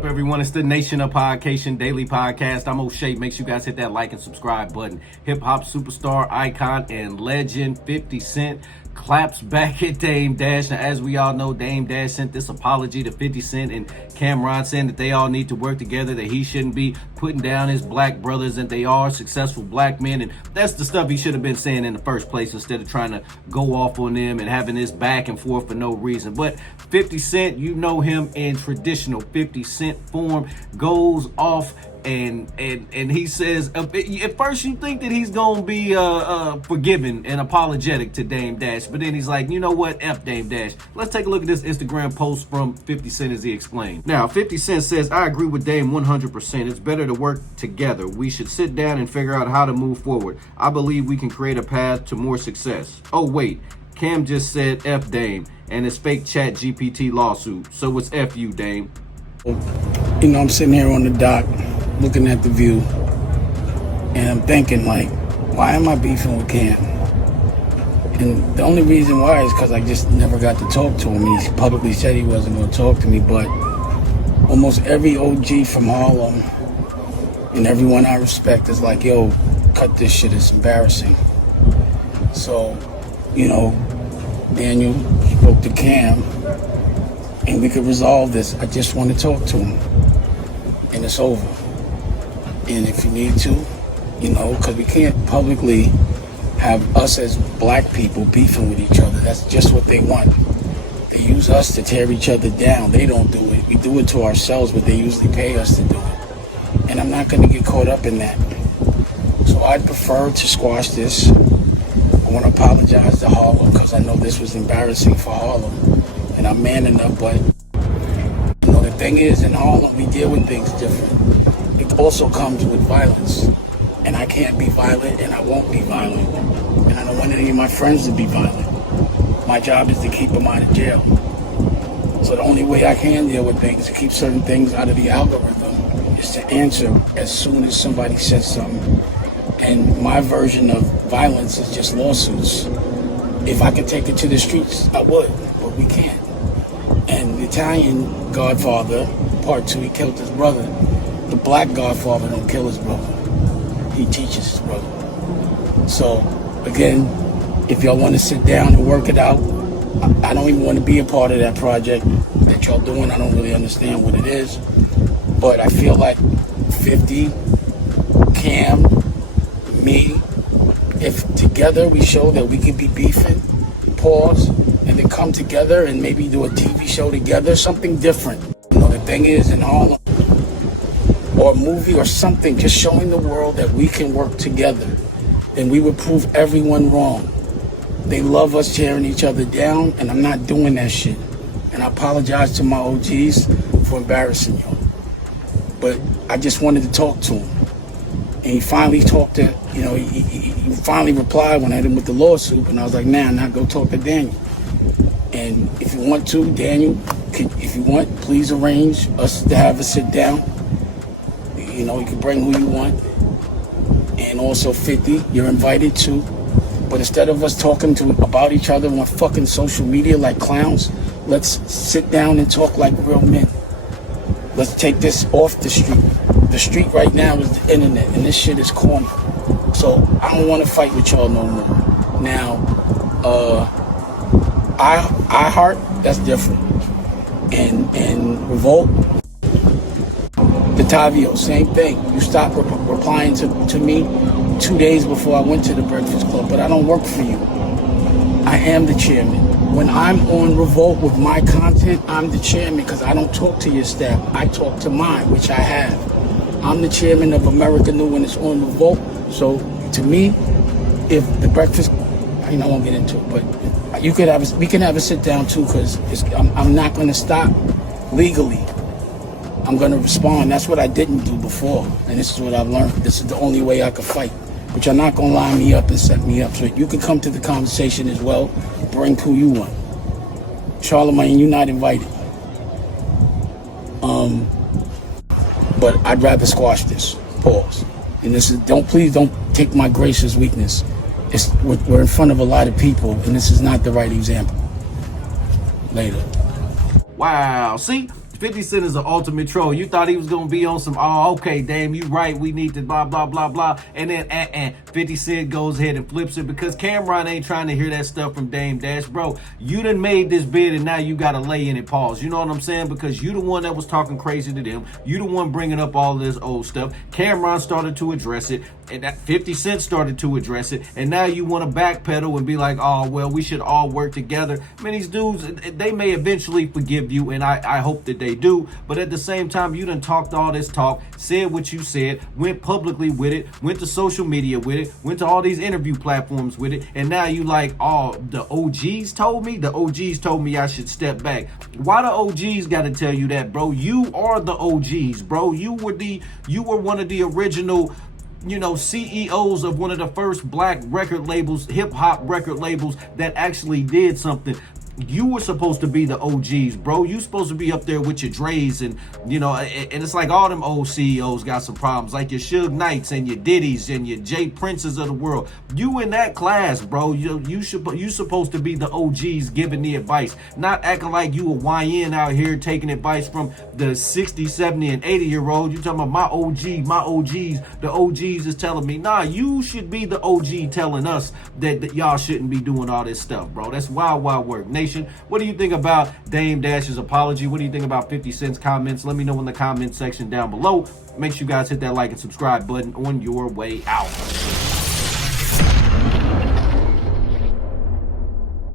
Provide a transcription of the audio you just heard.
up, everyone? It's the Nation of Podcation Daily Podcast. I'm O'Shea. Make sure you guys hit that like and subscribe button. Hip-hop superstar, icon, and legend 50 Cent claps back at Dame Dash. Now, as we all know, Dame Dash sent this apology to 50 Cent and Cam'ron, saying that they all need to work together, that he shouldn't be putting down his black brothers, and they are successful black men. And that's the stuff he should have been saying in the first place, instead of trying to go off on them and having this back and forth for no reason. But 50 Cent, you know him in traditional 50 Cent form, goes off and he says, at first you think that he's gonna be forgiving and apologetic to Dame Dash, but then he's like, you know what, F Dame Dash. Let's take a look at this Instagram post from 50 Cent as he explained. Now, 50 Cent says, I agree with Dame 100%. It's better to work together. We should sit down and figure out how to move forward. I believe we can create a path to more success. Oh wait, Cam just said F Dame and his fake chat GPT lawsuit, so it's F you, Dame. You know, I'm sitting here on the dock looking at the view, and I'm thinking, like, why am I beefing with Cam? And the only reason why is because I just never got to talk to him. He publicly said he wasn't going to talk to me, but almost every OG from Harlem and everyone I respect is like, yo, cut this shit, it's embarrassing. So, you know, Daniel spoke to Cam, and we could resolve this. I just want to talk to him, and it's over. And if you need to, you know, because we can't publicly have us as black people beefing with each other. That's just what they want. They use us to tear each other down. They don't do it. We do it to ourselves, but they usually pay us to do it. And I'm not going to get caught up in that. So I'd prefer to squash this. I want to apologize to Harlem because I know this was embarrassing for Harlem. And I'm man enough, but you know, the thing is, in Harlem, we deal with things different. It also comes with violence, and I can't be violent, and I won't be violent, and I don't want any of my friends to be violent. My job is to keep them out of jail. So the only way I can deal with things, to keep certain things out of the algorithm, is to answer as soon as somebody says something. And my version of violence is just lawsuits. If I could take it to the streets, I would, but we can't. And the Italian Godfather, part 2, he killed his brother. The black Godfather don't kill his brother. He teaches his brother. So, again, if y'all want to sit down and work it out, I don't even want to be a part of that project that y'all doing. I don't really understand what it is. But I feel like 50, Cam, me, if together we show that we can be beefing, pause, and then come together and maybe do a TV show together, something different. You know, the thing is, in Harlem, or a movie or something, just showing the world that we can work together, then we would prove everyone wrong. They love us tearing each other down, and I'm not doing that shit. And I apologize to my OGs for embarrassing you. But I just wanted to talk to him. And he finally talked to, you know, he finally replied when I hit him with the lawsuit, and I was like, nah, go talk to Daniel. And if you want to, Daniel, if you want, please arrange us to have a sit down. You know, you can bring who you want. And also 50, you're invited too. But instead of us talking about each other on fucking social media like clowns, let's sit down and talk like real men. Let's take this off the street. The street right now is the internet, and this shit is corny. So I don't want to fight with y'all no more. Now, iHeart, that's different. And Revolt, Tavio, same thing. You stopped replying to me 2 days before I went to the Breakfast Club, but I don't work for you. I am the chairman. When I'm on Revolt with my content, I'm the chairman because I don't talk to your staff. I talk to mine, which I have. I'm the chairman of America New when it's on Revolt. So to me, if the Breakfast, I won't get into it, but we can have a sit down too, because I'm not going to stop legally. I'm going to respond. That's what I didn't do before. And this is what I've learned. This is the only way I could fight. But you're not going to line me up and set me up. So you can come to the conversation as well. Bring who you want. Charlamagne, you're not invited. But I'd rather squash this. Pause. And this is, please don't take my grace as weakness. We're in front of a lot of people, and this is not the right example. Later. Wow. See? 50 Cent is an ultimate troll. You thought he was going to be on some, oh, okay, Dame, you right, we need to blah, blah, blah, blah. And then 50 Cent goes ahead and flips it because Cameron ain't trying to hear that stuff from Dame Dash. Bro, you done made this bid and now you got to lay in it, pause. You know what I'm saying? Because you the one that was talking crazy to them. You the one bringing up all this old stuff. Cameron started to address it, and that 50 Cent started to address it, and now you want to backpedal and be like, oh, well, we should all work together. I mean, these dudes, they may eventually forgive you, and I hope that they do, but at the same time, you done talked all this talk, said what you said, went publicly with it, went to social media with it, went to all these interview platforms with it, and now you like, oh, the OGs told me? The OGs told me I should step back. Why the OGs got to tell you that, bro? You are the OGs, bro. You were one of the original, CEOs of one of the first black record labels, hip hop record labels that actually did something. You were supposed to be the OGs, bro. You supposed to be up there with your Dre's and it's like all them old CEOs got some problems, like your Suge Knights and your Diddy's and your Jay Princes of the world. You in that class, bro. You supposed to be the OGs giving the advice, not acting like you a YN out here taking advice from the 60, 70, and 80-year-old. You talking about my OGs. The OGs is telling me, nah, you should be the OG telling us that y'all shouldn't be doing all this stuff, bro. That's wild work. Nation, what do you think about Dame Dash's apology? What do you think about 50 Cent's comments? Let me know in the comment section down below. Make sure you guys hit that like and subscribe button on your way out.